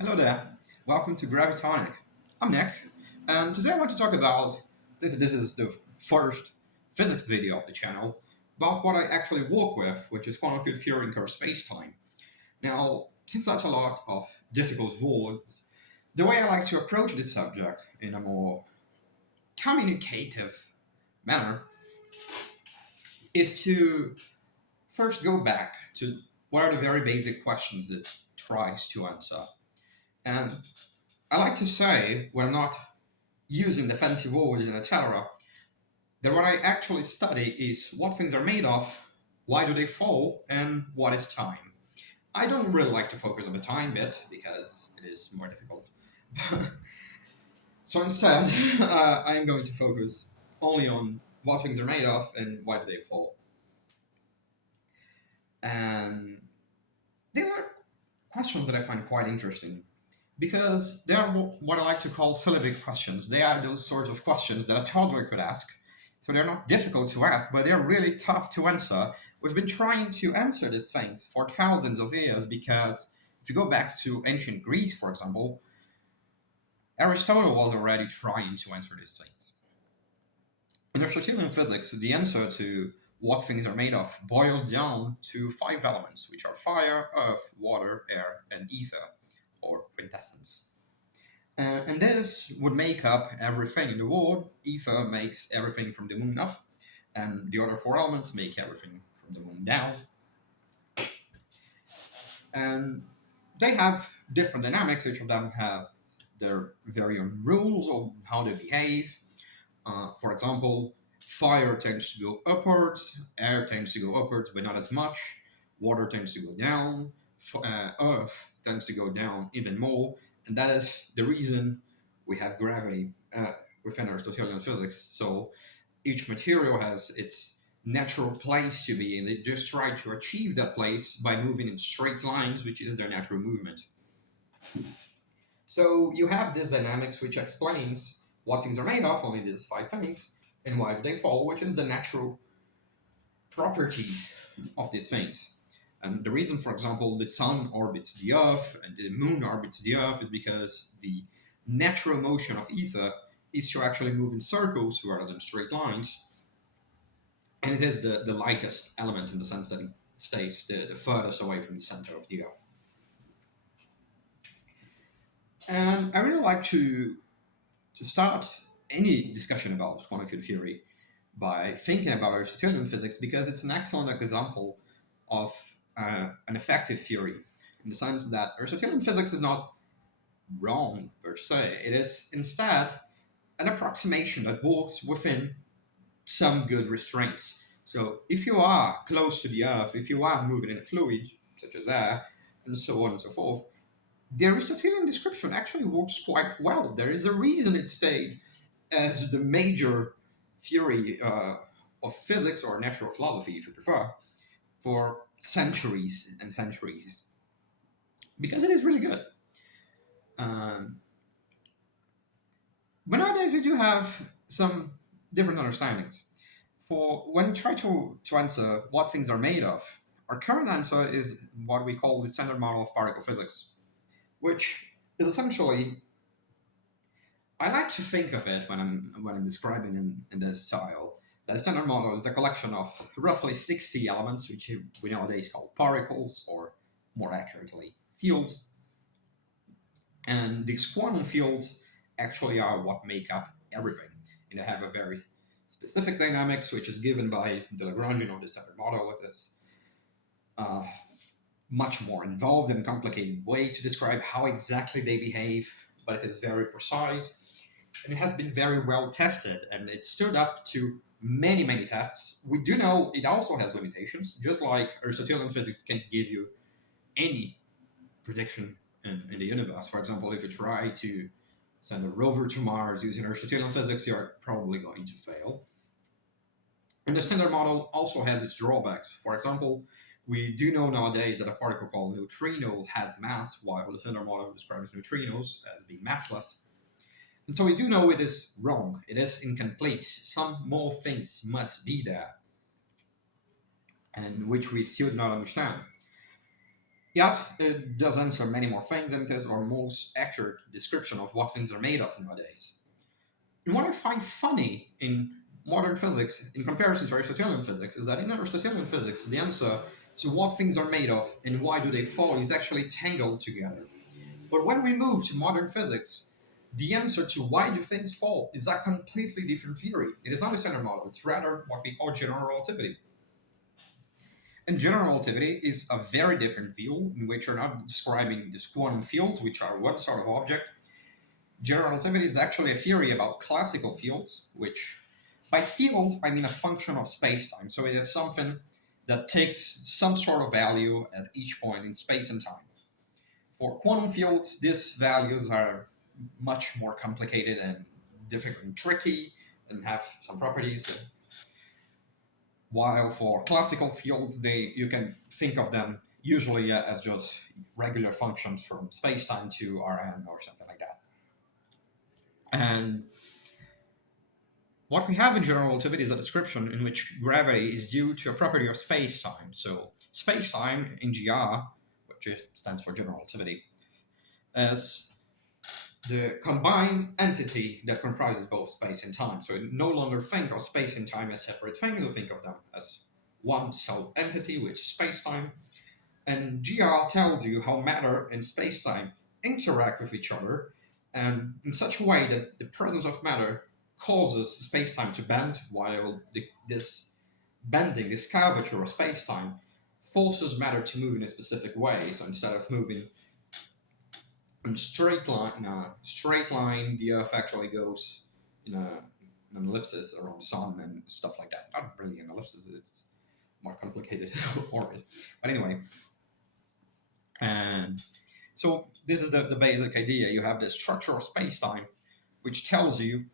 Hello there, welcome to Gravitonic. I'm Nick, and today I want to talk about, since this is the first physics video of the channel, about what I actually work with, which is quantum field theory and curved spacetime. Now, since that's a lot of difficult words, the way I like to approach this subject in a more communicative manner is to first go back to what are the very basic questions it tries to answer. And I like to say, when I'm not using the fancy words in etc., that what I actually study is what things are made of, why do they fall, and what is time. I don't really like to focus on the time bit because it is more difficult. So instead, I'm going to focus only on what things are made of and why do they fall. And these are questions that I find quite interesting because they are what I like to call syllabic questions. They are those sorts of questions that a toddler could ask. So they're not difficult to ask, but they're really tough to answer. We've been trying to answer these things for thousands of years because if you go back to ancient Greece, for example, Aristotle was already trying to answer these things. In Aristotelian physics, the answer to what things are made of boils down to five elements, which are fire, earth, water, air, and ether, or quintessence. And this would make up everything in the world. Ether makes everything from the moon up, and the other four elements make everything from the moon down. And they have different dynamics. Each of them have their very own rules of how they behave. For example, fire tends to go upwards, air tends to go upwards, but not as much. Water tends to go down. Earth tends to go down even more, and that is the reason we have gravity within Aristotelian physics. So each material has its natural place to be, and they just try to achieve that place by moving in straight lines, which is their natural movement. So you have this dynamics which explains what things are made of, only these five things, and why they fall, which is the natural properties of these things. And the reason, for example, the sun orbits the Earth and the moon orbits the Earth is because the natural motion of ether is to actually move in circles rather than straight lines. And it is the lightest element in the sense that it stays the furthest away from the center of the Earth. And I really like to start any discussion about quantum field theory by thinking about Aristotelian physics because it's an excellent example of an effective theory in the sense that Aristotelian physics is not wrong per se. It is instead an approximation that works within some good restraints. So if you are close to the Earth, if you are moving in a fluid such as air, and so on and so forth, the Aristotelian description actually works quite well. There is a reason it stayed as the major theory of physics or natural philosophy, if you prefer, for centuries and centuries, because it is really good. But nowadays we do have some different understandings. For when we try to answer what things are made of, our current answer is what we call the standard model of particle physics, which is essentially, I like to think of it when I'm describing in this style. The standard model is a collection of roughly 60 elements, which we nowadays call particles, or more accurately, fields. And these quantum fields actually are what make up everything. And they have a very specific dynamics, which is given by the Lagrangian or the standard model. It is much more involved and complicated way to describe how exactly they behave, but it is very precise. And it has been very well tested, and it stood up to many, many tests. We do know it also has limitations, just like Aristotelian physics can't give you any prediction in the universe. For example, if you try to send a rover to Mars using Aristotelian physics, you're probably going to fail. And the standard model also has its drawbacks. For example, we do know nowadays that a particle called neutrino has mass, while the standard model describes neutrinos as being massless. And so we do know it is wrong. It is incomplete. Some more things must be there, and which we still do not understand. Yet, it does answer many more things, and it is our most accurate description of what things are made of nowadays. And what I find funny in modern physics, in comparison to Aristotelian physics, is that in Aristotelian physics, the answer to what things are made of and why do they fall is actually tangled together. But when we move to modern physics, the answer to why do things fall is a completely different theory. It is not a standard model, it's rather what we call general relativity. And general relativity is a very different view in which you're not describing these quantum fields, which are one sort of object. General relativity is actually a theory about classical fields, which by field I mean a function of space-time. So it is something that takes some sort of value at each point in space and time. For quantum fields, these values are much more complicated and difficult and tricky and have some properties. While for classical fields, you can think of them usually as just regular functions from space-time to Rn or something like that. And what we have in general relativity is a description in which gravity is due to a property of space-time. So space-time in GR, which stands for general relativity, is the combined entity that comprises both space and time. So you no longer think of space and time as separate things, you think of them as one sole entity, which is space-time. And GR tells you how matter and space-time interact with each other, and in such a way that the presence of matter causes space-time to bend, while this bending, this curvature of space-time, forces matter to move in a specific way. So instead of moving in a straight line, the Earth actually goes in an ellipsis around the sun and stuff like that. Not really an ellipsis; it's more complicated orbit. But anyway, and so this is the basic idea. You have the structure of space-time, which tells matter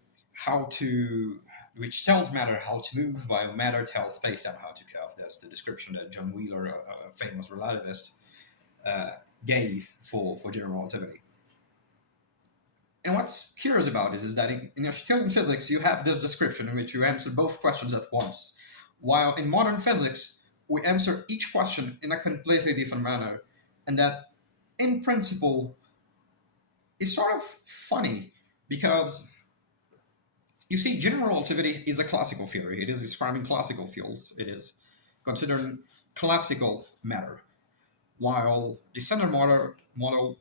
how to move, while matter tells space-time how to curve. That's the description that John Wheeler, a famous relativist, gave for general relativity. And what's curious about this is that in Aristotelian physics, you have this description in which you answer both questions at once, while in modern physics, we answer each question in a completely different manner, and that, in principle, is sort of funny, because you see, general relativity is a classical theory. It is describing classical fields. It is considering classical matter, while the standard model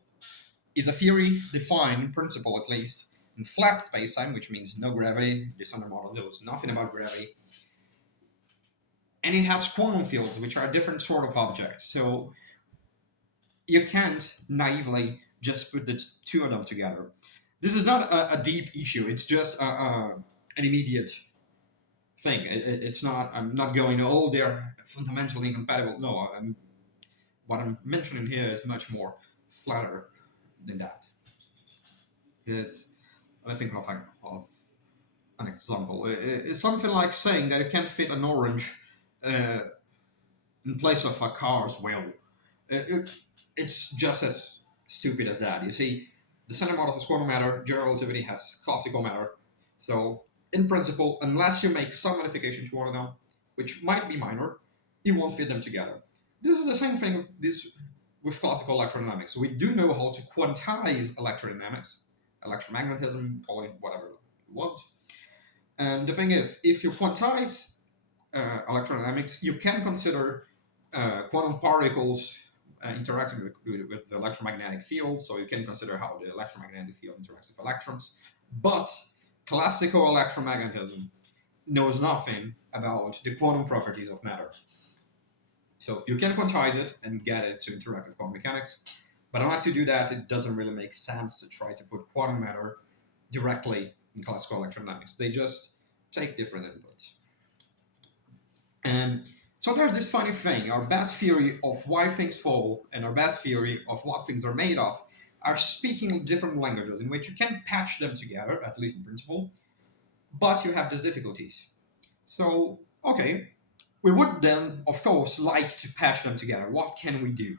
is a theory defined, in principle at least, in flat spacetime, which means no gravity. The standard model knows nothing about gravity. And it has quantum fields, which are a different sort of object. So you can't naively just put the two of them together. This is not a deep issue. It's just an immediate thing. It's not. I'm not going, oh, they're fundamentally incompatible. No, what I'm mentioning here is much more flatter than that. I think of an example. It's something like saying that you can't fit an orange in place of a car's wheel. It's just as stupid as that. You see, the standard model has quantum matter, general relativity has classical matter. So, in principle, unless you make some modification to one of them, which might be minor, you won't fit them together. This is the same thing with classical electrodynamics. We do know how to quantize electrodynamics, electromagnetism, call it whatever you want. And the thing is, if you quantize electrodynamics, you can consider quantum particles interacting with the electromagnetic field, so you can consider how the electromagnetic field interacts with electrons. But classical electromagnetism knows nothing about the quantum properties of matter. So you can quantize it and get it to interact with quantum mechanics, but unless you do that, it doesn't really make sense to try to put quantum matter directly in classical electrodynamics. They just take different inputs. And so there's this funny thing. Our best theory of why things fall and our best theory of what things are made of are speaking different languages in which you can patch them together, at least in principle, but you have these difficulties. So, okay, we would then, of course, like to patch them together. What can we do?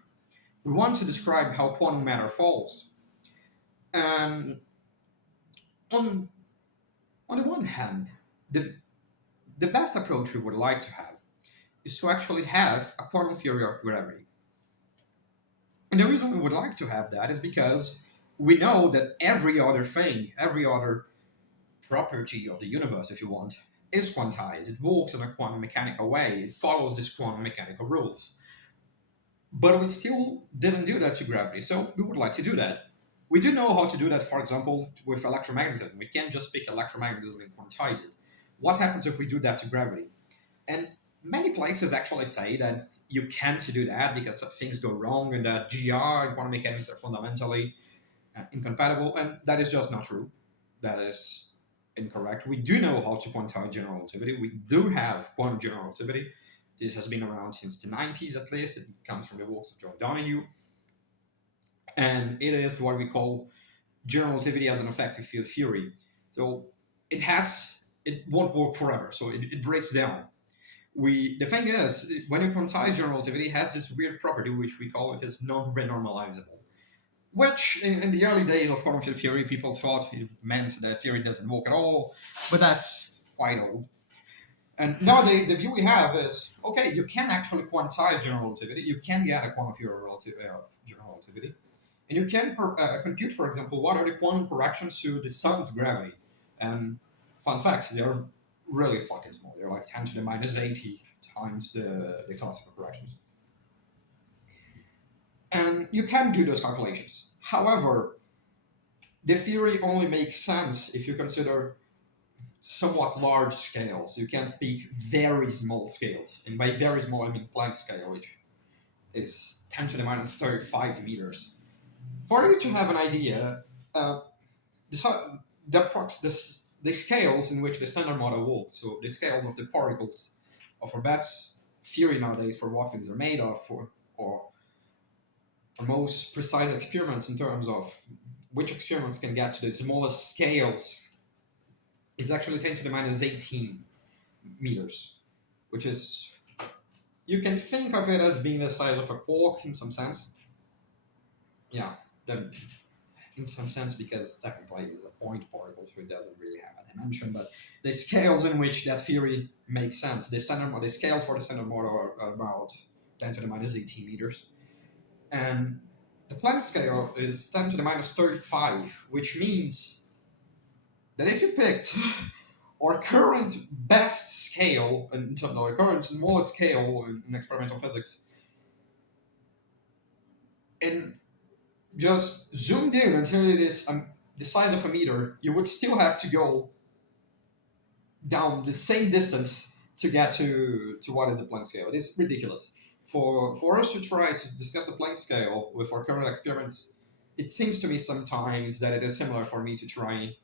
We want to describe how quantum matter falls. On the one hand, the best approach we would like to have is to actually have a quantum theory of gravity. And the reason we would like to have that is because we know that every other thing, every other property of the universe, if you want, is quantized. It works in a quantum mechanical way. It follows these quantum mechanical rules. But we still didn't do that to gravity, so we would like to do that. We do know how to do that, for example, with electromagnetism. We can't just pick electromagnetism and quantize it. What happens if we do that to gravity? And many places actually say that you can't do that because things go wrong and that GR and quantum mechanics are fundamentally incompatible, and that is just not true. That is incorrect. We do know how to quantize general relativity. We do have quantum general relativity. This has been around since the 90s at least. It comes from the works of John Donahue. And it is what we call general relativity as an effective field theory. So it won't work forever. So it breaks down. The thing is, when you quantize general relativity, it has this weird property which we call it as non-renormalizable. Which in the early days of quantum field theory, people thought it meant that theory doesn't work at all, but that's quite old. And nowadays, the view we have is, okay, you can actually quantize general relativity, you can get a quantum theory of general relativity, and you can compute, for example, what are the quantum corrections to the sun's gravity. And fun fact, they're really fucking small. They're like 10 to the minus 80 times the classical corrections. And you can do those calculations. However, the theory only makes sense if you consider somewhat large scales. You can't pick very small scales. And by very small, I mean Planck scale, which is 10 to the minus 35 meters. For you to have an idea, the scales in which the standard model works, so the scales of the particles of our best theory nowadays for what things are made of, or our most precise experiments in terms of which experiments can get to the smallest scales, is actually 10 to the minus 18 meters, which is, you can think of it as being the size of a quark in some sense. Yeah, in some sense, because technically it's a point particle, so it doesn't really have a dimension, but the scales in which that theory makes sense, the scales for the standard model are about 10 to the minus 18 meters. And the Planck scale is 10 to the minus 35, which means that if you picked our current best scale, in terms of our current smallest scale in experimental physics, and just zoomed in until it is the size of a meter, you would still have to go down the same distance to get to what is the Planck scale. It is ridiculous. For us to try to discuss the Planck scale with our current experiments, it seems to me sometimes that it is similar for me to try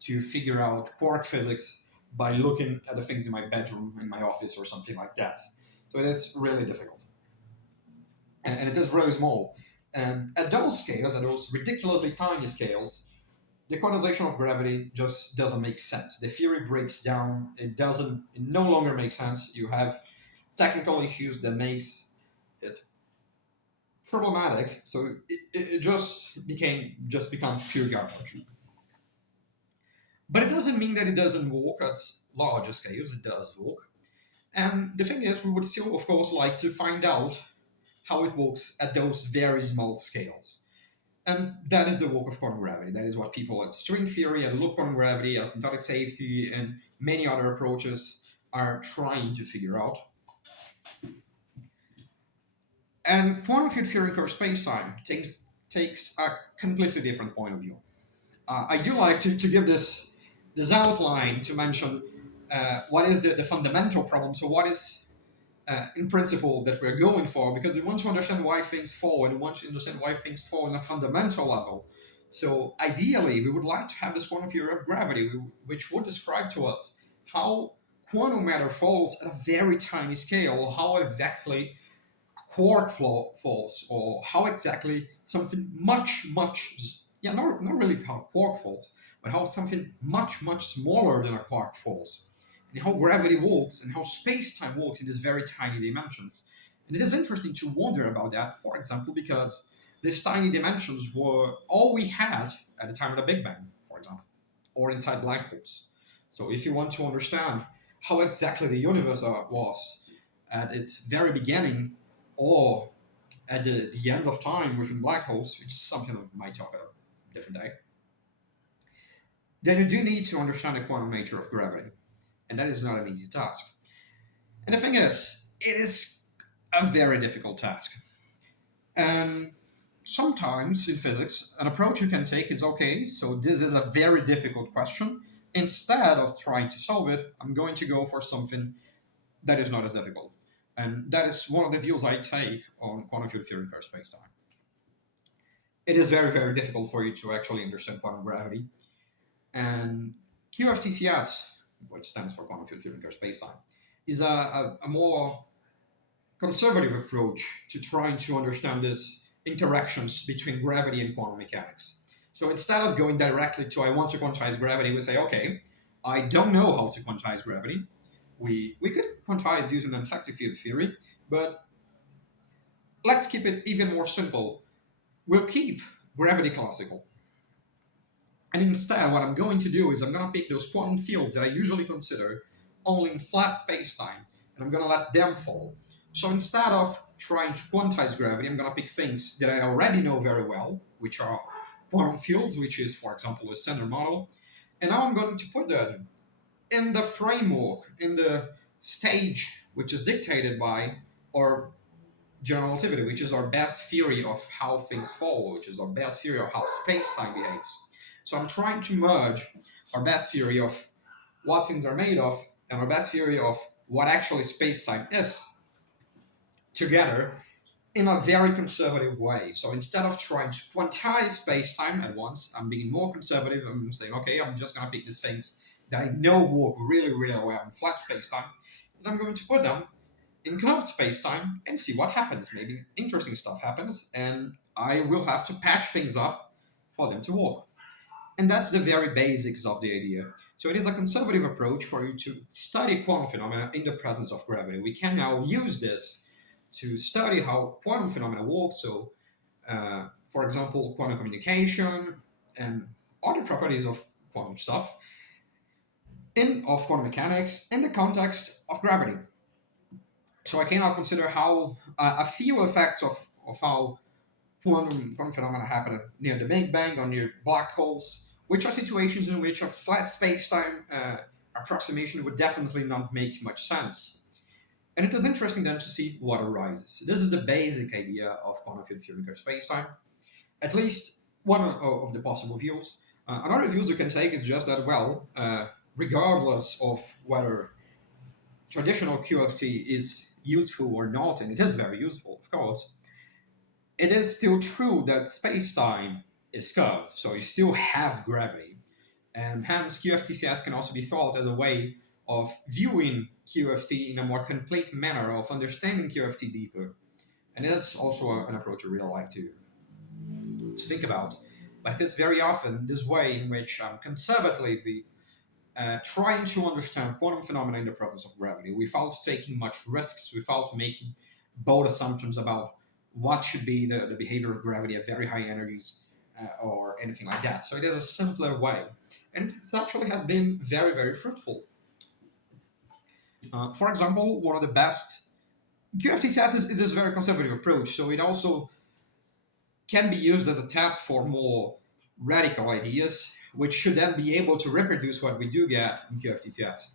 to figure out quark physics by looking at the things in my bedroom, in my office, or something like that. So it is really difficult. And it is really small. And at those scales, at those ridiculously tiny scales, the quantization of gravity just doesn't make sense. The theory breaks down. It no longer makes sense. You have technical issues that makes it problematic. So it just becomes pure garbage. But it doesn't mean that it doesn't work at larger scales. It does work. And the thing is, we would still, of course, like to find out how it works at those very small scales. And that is the work of quantum gravity. That is what people at string theory, at loop quantum gravity, at asymptotic safety, and many other approaches are trying to figure out. And quantum field theory in space-time takes a completely different point of view. I do like to give this outline to mention what is the fundamental problem. So what is in principle that we're going for, because we want to understand why things fall, and we want to understand why things fall on a fundamental level. So ideally, we would like to have this quantum theory of gravity, which would describe to us how quantum matter falls at a very tiny scale, how exactly a quark falls, or how exactly something not really how a quark falls, but how something much smaller than a quark falls, and how gravity works and how space-time works in these very tiny dimensions. And it is interesting to wonder about that, for example, because these tiny dimensions were all we had at the time of the Big Bang, for example, or inside black holes. So if you want to understand how exactly the universe was at its very beginning, or at the end of time within black holes, which is something I might talk about a different day, then you do need to understand the quantum nature of gravity. And that is not an easy task. And the thing is, it is a very difficult task. And sometimes in physics, an approach you can take is okay, so this is a very difficult question. Instead of trying to solve it, I'm going to go for something that is not as difficult. And that is one of the views I take on quantum field theory per spacetime. It is very, very difficult for you to actually understand quantum gravity. And QFTCS, which stands for quantum field theory per spacetime, is a more conservative approach to trying to understand these interactions between gravity and quantum mechanics. So instead of going directly to I want to quantize gravity, we say, okay, I don't know how to quantize gravity. We could quantize using an effective field theory, but let's keep it even more simple. We'll keep gravity classical. And instead, what I'm going to do is I'm going to pick those quantum fields that I usually consider only in flat space-time, and I'm going to let them fall. So instead of trying to quantize gravity, I'm going to pick things that I already know very well, which are quantum fields, which is, for example, a standard model. And now I'm going to put them in the framework, in the stage, which is dictated by our general relativity, which is our best theory of how things fall, which is our best theory of how space-time behaves. So I'm trying to merge our best theory of what things are made of and our best theory of what actually space-time is together in a very conservative way. So instead of trying to quantize space-time at once, I'm being more conservative. I'm saying, okay, I'm just going to pick these things that I know work really, really well in flat space-time, and I'm going to put them in curved space-time and see what happens. Maybe interesting stuff happens, and I will have to patch things up for them to work. And that's the very basics of the idea. So it is a conservative approach for you to study quantum phenomena in the presence of gravity. We can now use this to study how quantum phenomena work. So, for example, quantum communication and other properties of quantum stuff of quantum mechanics in the context of gravity. So I can now consider how a few effects of how quantum phenomena happen near the Big Bang or near black holes, which are situations in which a flat space-time approximation would definitely not make much sense. And it is interesting then to see what arises. This is the basic idea of quantum field theory in space-time, at least one of the possible views. Another views you can take is just that, well, regardless of whether traditional QFT is useful or not, and it is very useful, of course, it is still true that space-time is curved, so you still have gravity. And hence, QFTCS can also be thought as a way of viewing QFT in a more complete manner, of understanding QFT deeper. And that's also an approach I really like to think about. But it is very often this way in which I'm conservatively trying to understand quantum phenomena in the presence of gravity without taking much risks, without making bold assumptions about what should be the behavior of gravity at very high energies or anything like that. So it is a simpler way. And it actually has been very, very fruitful. For example, one of the best QFTCS is this very conservative approach, so it also can be used as a test for more radical ideas, which should then be able to reproduce what we do get in QFTCS.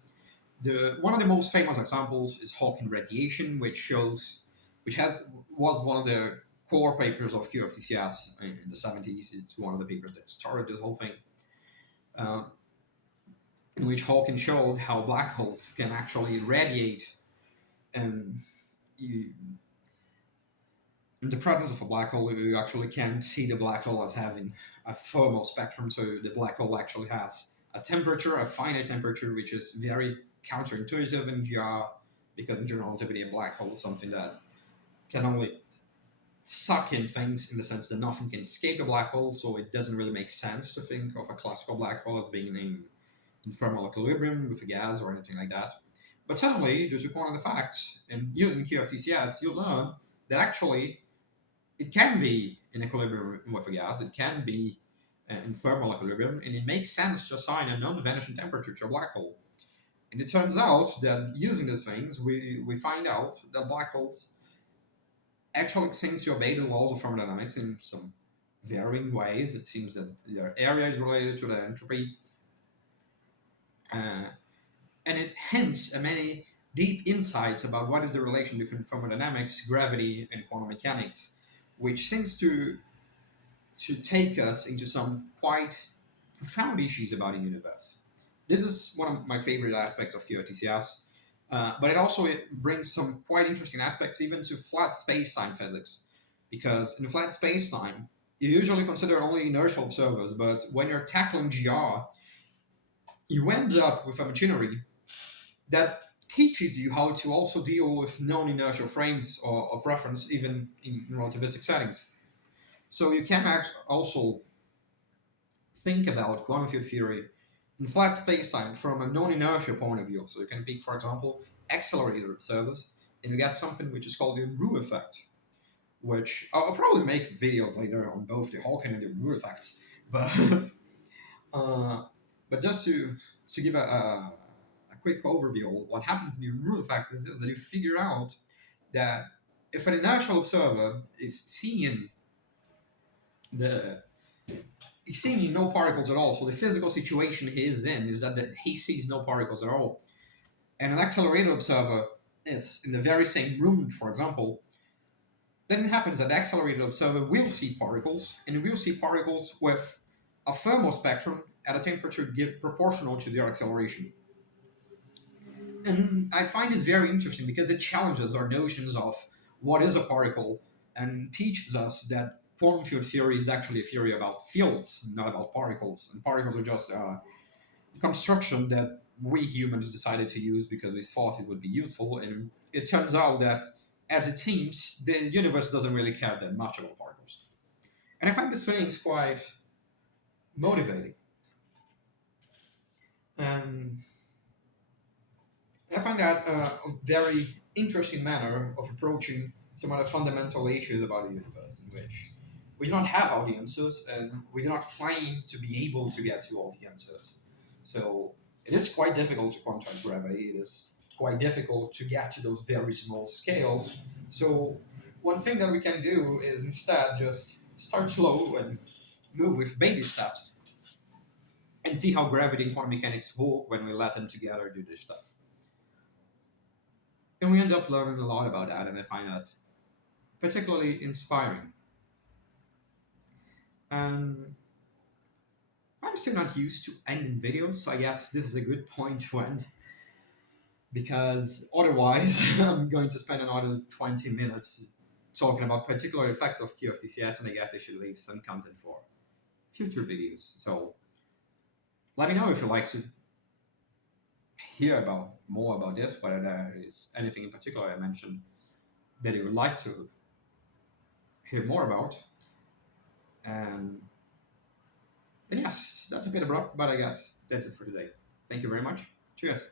One of the most famous examples is Hawking radiation, which was one of the core papers of QFTCS in the 70s. It's one of the papers that started this whole thing, in which Hawking showed how black holes can actually radiate, and in the presence of a black hole, you actually can see the black hole as having a thermal spectrum. So the black hole actually has a temperature, a finite temperature, which is very counterintuitive in GR, because in general relativity, a black hole is something that can only suck in things in the sense that nothing can escape a black hole. So it doesn't really make sense to think of a classical black hole as being in thermal equilibrium with a gas or anything like that. But suddenly, due to quantum effects and using QFTCS, you learn that actually it can be in equilibrium with a gas, it can be in thermal equilibrium, and it makes sense to assign a non-vanishing temperature to a black hole. And it turns out that using these things, we find out that black holes actually seems to obey the laws of thermodynamics in some varying ways. It seems that their area is related to the entropy, uh, and it hints at many deep insights about what is the relation between thermodynamics, gravity, and quantum mechanics, which seems to take us into some quite profound issues about the universe. This is one of my favorite aspects of QFTCS, but it brings some quite interesting aspects even to flat space-time physics, because in flat space-time, you usually consider only inertial observers, but when you're tackling GR, you end up with a machinery that teaches you how to also deal with non-inertial frames of reference, even in relativistic settings. So you can also think about quantum field theory in flat spacetime from a non-inertial point of view. So you can pick, for example, accelerated observers, and you get something which is called the Unruh effect, which I'll probably make videos later on both the Hawking and the Unruh effects. But uh, but just to give a quick overview, what happens in the Unruh effect is that you figure out that if an inertial observer is seeing the he's seeing no particles at all. So the physical situation he is in is that he sees no particles at all. And an accelerated observer is in the very same room, for example. Then it happens that the accelerated observer will see particles, and it will see particles with a thermal spectrum at a temperature proportional to their acceleration. And I find this very interesting because it challenges our notions of what is a particle and teaches us that quantum field theory is actually a theory about fields, not about particles. And particles are just a construction that we humans decided to use because we thought it would be useful. And it turns out that, as it seems, the universe doesn't really care that much about particles. And I find this thing quite motivating. And I find that a very interesting manner of approaching some of the fundamental issues about the universe, in which we do not have all the answers, and we do not claim to be able to get to all the answers. So it is quite difficult to quantize gravity. It is quite difficult to get to those very small scales. So one thing that we can do is instead just start slow and move with baby steps and see how gravity and quantum mechanics work when we let them together do this stuff. And we end up learning a lot about that, and I find that particularly inspiring. And I'm still not used to ending videos, so I guess this is a good point to end, because otherwise I'm going to spend another 20 minutes talking about particular effects of QFTCS, and I guess I should leave some content for future videos. So let me know if you'd like to hear about more about this, whether there is anything in particular I mentioned that you would like to hear more about. And yes, that's a bit abrupt, but I guess that's it for today. Thank you very much. Cheers.